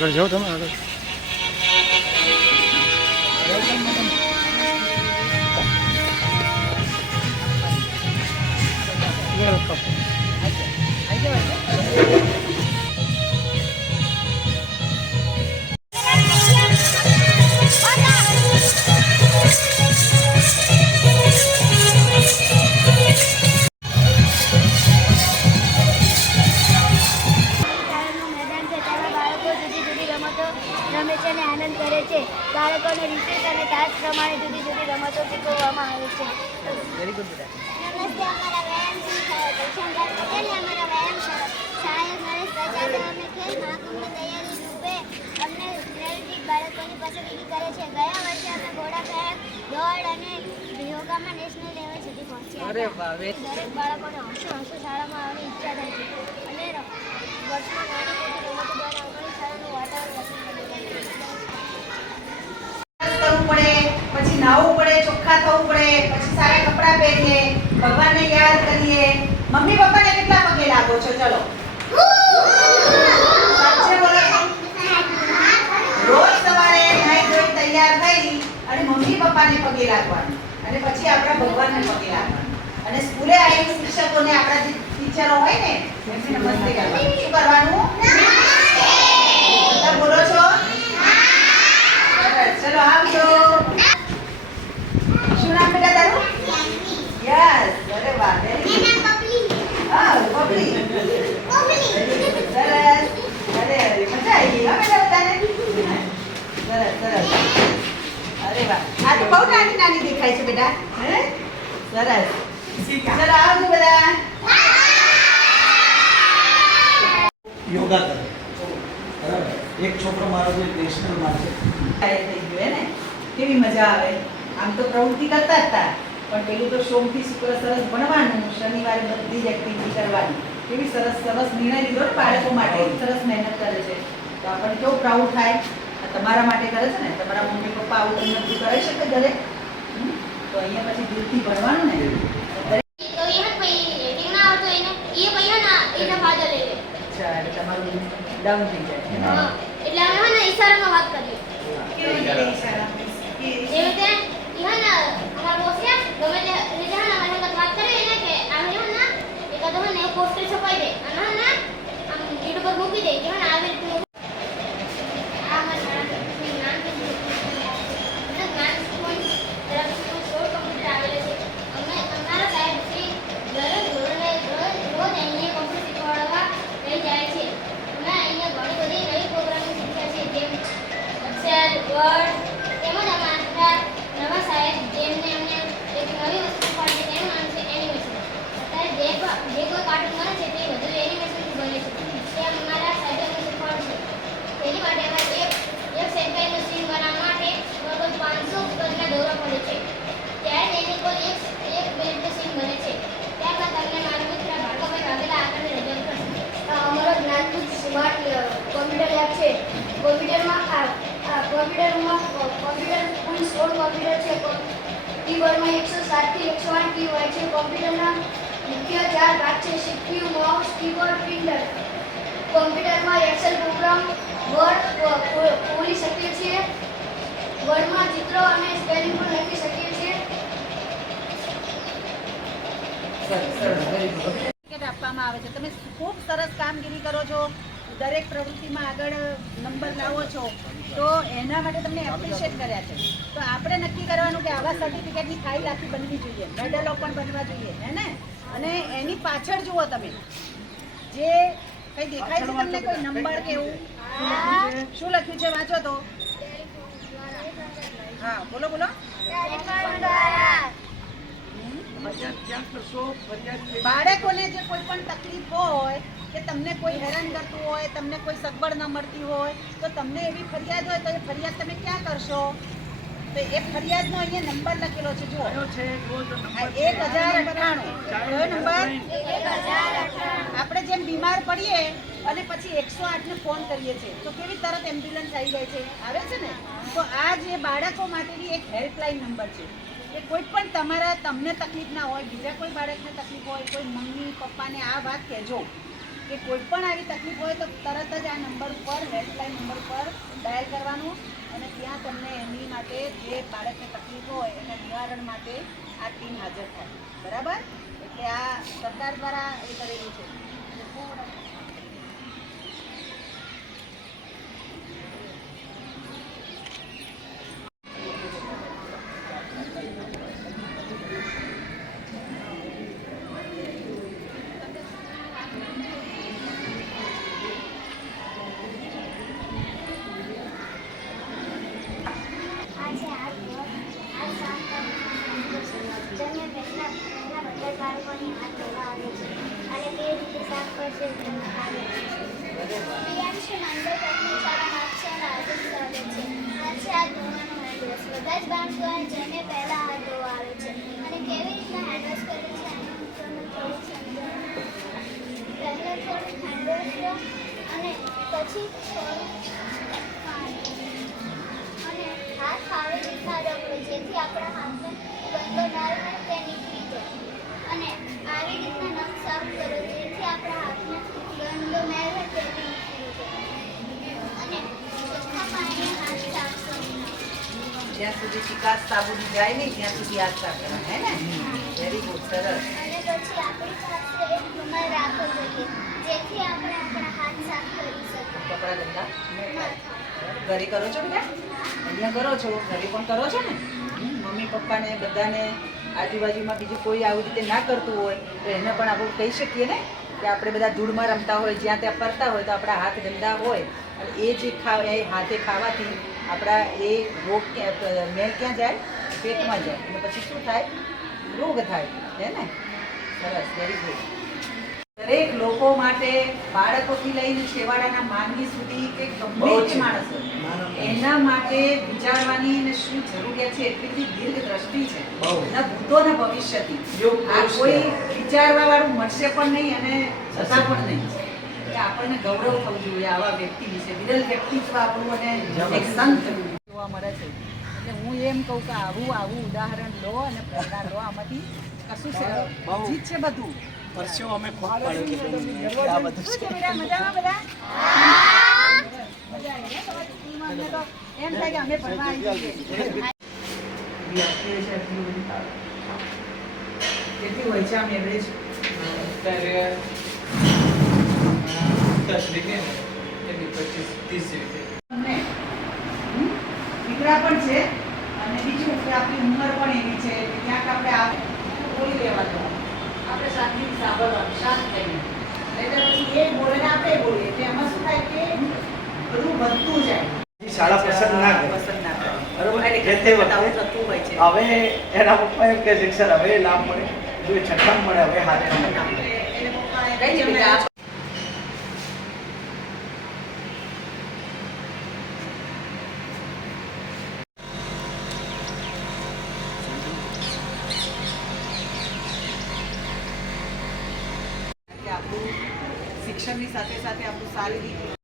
આગળ જાઓ તમે આગળ. અને આનંદ કરે છે. બાળકોને વિશેષ અને તાસ પ્રમાણે જુદી જુદી રમતો શીખવવામાં આવે છે. નમસ્તે અમારા વ્યાયામ શંકર પટેલ અમારા વ્યાયામ સહાયક નરેશ પ્રજાપતિ અમે ખેલ મહાકુંભની તૈયારી રૂપે અમને પ્રેરિત બાળકોની પસંદગી કરે છે. ગયા વર્ષે અમે ઘોડા કાયક દોડ અને યોગામાં નેશનલ લેવલ સુધી પહોંચ્યા દરેક બાળકોને હસો હસો શાળામાં આવવાની ઈચ્છા થાય છે અને ર- વર્ષમાં નાની મોટી રમતો દ્વારા અમારી શાળાનું વાતાવરણ પસંદ કરવું પડે પછી નાહવું પડે ચોખ્ખા થવું પડે પછી સારા કપડાં પહેરીએ ભગવાનને યાદ કરીએ મમ્મી પપ્પાને કેટલા પગે લાગો છો તૈયાર થઈ અને મમ્મી પપ્પાને પગે લાગવાનું અને પછી આપણા ભગવાનને પગે લાગવાનું. અને સ્કૂલે આવીને શિક્ષકોને આપણા જે ટીચરો હોય ને, એમને નમસ્તે કરવાનું. શું કરવાનું બધા બોલો છો સરસ. ચલો આવજો શું નામ બેટા તારું યસ અરે વાહ very good. હા બબલી સરસ અરે અરે મજા આવી ગઈ હો બેટા બધાને સરસ સરસ. અરે વાહ. આ તો બહુ નાની નાની દેખાય છે બેટા. હે? સરસ. ચલો આવજો બધા. યોગા કરે. બરાબર. એક છોકરો મારો જે નેશનલમાં છે. થઈ ગયું ને? કેવી મજા આવે. આમ તો પ્રવૃત્તિ કરતા હતા પણ પેલું તો સોમથી શુક્ર સરસ ભણવાનું શનિવારે બધી જ એક્ટિવિટી કરવાની. કેવી સરસ સરસ નિર્ણય લીધો ને બાળકો માટે. સરસ મહેનત કરે છે. તો આપણને કેવું પ્રાઉડ થાય? તમારા માટે કરે છે ને તમારા મમ્મી પપ્પા આવું તમને બધું કરાવી શકે ઘરે? તો અહીંયા પછી દિલથી ભણવાનું ને? ના ને તમારું ડાઉન થઈ જાય. એટલે અમે હે ને ઈશારામાં વાત કરીએ. કેવી રીતે ઈશારા? જે રીતે હે ને અમારા બોસ છે ગમે તે રીતે હે ને અમારી સાથે વાત કરે એને કે આમ હે ને એકાદ હે ને પોસ્ટર છપાઈ દે. અને હે ને આમ લીડ ઉપર મૂકી દે કે હે ને આવી રીતે આ અમારી શાળાનું નામ કીધું એટલે જ્ઞાન સ્કૂલ તરફથી સોળ કમ્પ્યુટર આવેલા છે અમે અમારા સાહેબ શ્રી દરેક ધોરણે રોજ રોજ અહીંયા કમ્પ્યુટર શીખવાડવા લઈ જાય છે અમે અહીંયા ઘણી બધી નવી પ્રોગ્રામિંગ શીખ્યા છે જેમ એક્સેલ વર્ડ તેમજ અમારા નવા સાહેબ જેમને અમને એક નવી વસ્તુ શીખવાડી છે તેનું નામ છે એનિમેશન અત્યારે જે પ- જે કોઈ કાર્ટૂન બને છે તે બધું એનિમેશનથી બને છે તે અમારા સાહેબે અમને શીખવાડશે તેની માટે અમારે એક એક સેકન્ડનું સીન બનાવવા માટે લગભગ પાંચસો ગજના દોરવા પડે છે ત્યારે તેની કુલ એક એક મિનિટનું સીન બને છે ત્યારબાદ તમને મારા મિત્ર ભાર્ગવભાઈ વાઘેલા આગળની રજૂઆત કરશે અમારો જ્ઞાનકુંજ સ્માર્ટ કોમ્પ્યુટર લેબ છે કોમ્પ્યુટરમાં આ આ કોમ્પ્યુટરમાં કોમ્પ્યુટર કુલ સોળ કોમ્પ્યુટર છે કીબોર્ડમાં એકસો સાતથી એકસો આઠ કી હોય છે. કોમ્પ્યુટરના મુખ્ય ચાર ભાગ છે સીપીયુ માઉસ કીબોર્ડ પ્રિન્ટર કોમ્પ્યુટરમાં એક્સેલ પ્રોગ્રામ વર્ડ ખોલી શકીએ છીએ. વર્ડમાં ચિત્રો અને સ્પેલિંગ પણ લખી શકીએ છીએ. આપવામાં આવે છે. તમે ખૂબ સરસ કામગીરી કરો છો. દરેક પ્રવૃત્તિમાં આગળ નંબર લાવો છો, તો એના માટે તમને એપ્રિશિએટ કર્યા છે. તો આપણે નક્કી કરવાનું કે આવા સર્ટિફિકેટની ફાઇલ આખી બનવી જોઈએ મેડલો પણ બનવા જોઈએ, હે ને? અને એની પાછળ જુઓ તમે, જે કંઈ દેખાય છે તમને, કોઈ નંબર કે એવું? શું લખ્યું છે? વાંચો તો. હા, બોલો બોલો. બાળકોને જે કોઈ પણ તકલીફ હોય કે તમને કોઈ હેરાન કરતું હોય તમને કોઈ સગવડ ન મળતી હોય તો તમને એવી ફરિયાદ હોય તો એ ફરિયાદ તમે ક્યાં કરશો? તો એ ફરિયાદનો અહીંયા નંબર લખેલો છે જુઓ. એક હજાર અઠ્ઠાણું. કયો નંબર? આપણે જેમ બીમાર પડીએ અને પછી એકસો આઠને ફોન કરીએ છીએ તો કેવી તરત એમ્બ્યુલન્સ આવી જાય છે? આવે છે ને? તો આ જે બાળકો માટેની એક હેલ્પલાઇન નંબર છે કે કોઈ પણ તમારા તમને તકલીફ ના હોય બીજા કોઈ બાળકને તકલીફ હોય કોઈ મમ્મી પપ્પાને આ વાત કહેજો કે કોઈ પણ આવી તકલીફ હોય તો તરત જ આ નંબર ઉપર હેલ્પલાઇન નંબર પર ડાયલ કરવાનું અને ત્યાં તમને એમની માટે જે બાળકને તકલીફ હોય એના નિવારણ માટે આ ટીમ હાજર થાય. બરાબર? એટલે આ સરકાર દ્વારા એ કરેલું છે આજે આ દિવસ આ સાત તારીખે જન્મે પહેલા પહેલા બધા બાળકોની હાથ ધોવા આવે છે અને તે રીતે સાફ કરશે તેમ આવે છે પ્રિયાંશુ મંડળ તકની શાળા હાથશાળા આયોજન કરે છે આજે આ ધોવાનો દિવસ બધા જ બાળકો જન્મે જ્યાં સુધી ચિકાસ સાબુની જાય નહીં ત્યાં સુધી યાદ સાફ હે ને? વેરી ગુડ સરસ. અને પછી આપણી પાસે એક રૂમાલ રાખવો જોઈએ જેથી આપણે આપણા હાથ સાફ કરી શકીએ. કપડા ગંદા ન ના થાય થાય ઘરે કરો છો બેટા અહીંયા કરો છો? ઘરે પણ કરો છો ને? મમ્મી પપ્પાને બધાને આજુબાજુમાં બીજું કોઈ આવી રીતે ના કરતું હોય તો એને પણ આપણે કહી શકીએ ને કે આપણે બધા ધૂળમાં રમતા હોય જ્યાં ત્યાં ફરતા હોય તો આપણા હાથ ગંદા હોય. અને એ જે ખાવ એ હાથે ખાવાથી આપણા એ રોગ મેલ ક્યાં જાય? પેટમાં જાય. અને પછી શું થાય? રોગ થાય. હે ને? સરસ. વેરી ગુડ દરેક લોકો માટે બાળકોથી લઈને છેવાડાના માનવી સુધી કે ગમે તે માણસ. એના માટે વિચારવાની અને શું જરૂરિયાત છે એટલી બધી દીર્ઘ દ્રષ્ટિ છે. એના ભૂતો ને ભવિષ્યથી. આ કોઈ વિચારવા વાળું મળશે પણ નહીં અને થતા પણ નહીં. એટલે આપણને ગૌરવ થવું જોઈએ આવા વ્યક્તિ વિશે. વિરલ વ્યક્તિત્વ આપણું અને એક સંત જોવા મળે છે. એટલે હું એમ કહું કે આવું આવું ઉદાહરણ લો અને પ્રેરણા લો. આમાંથી કશું છે. બહુ. જીત છે બધું. પરસેવો અમે ખૂબ પાડ્યો આ બધું? છે છે. મજામાં બધા? મજા આવી હે? તમારી સ્કૂલમાં અમને તો એમ થાય કે અમે ભણવા આવી જઈએ. કેટલી હોય છે આમ એવરેજ વીઘે પચીસ ત્રીસ દીકરા પણ છે. અને બીજું કે આપણી ઉંમર પણ એવી છે કે ક્યાંક આપણે આવે બોલી દો. આપણે શાંતિથી સાંભળવાનું શાંત થઈને. એટલે પછી એ બોલે ને આપણે બોલીએ. એટલે એમાં શું થાય કે બધું વધતું જાય. શાળા પસંદ ના કરે. પસંદ ના કરે. બરોબર? હવે એના પપ્પા એમ કહે છે સર હવે લાભ મળે જો મળે હવે હાથે ના મળે મળે. એને પપ્પાએ કહી દીધું કે આ કે આપણું સાથે સાથે આપણું શારીરિક જઈએ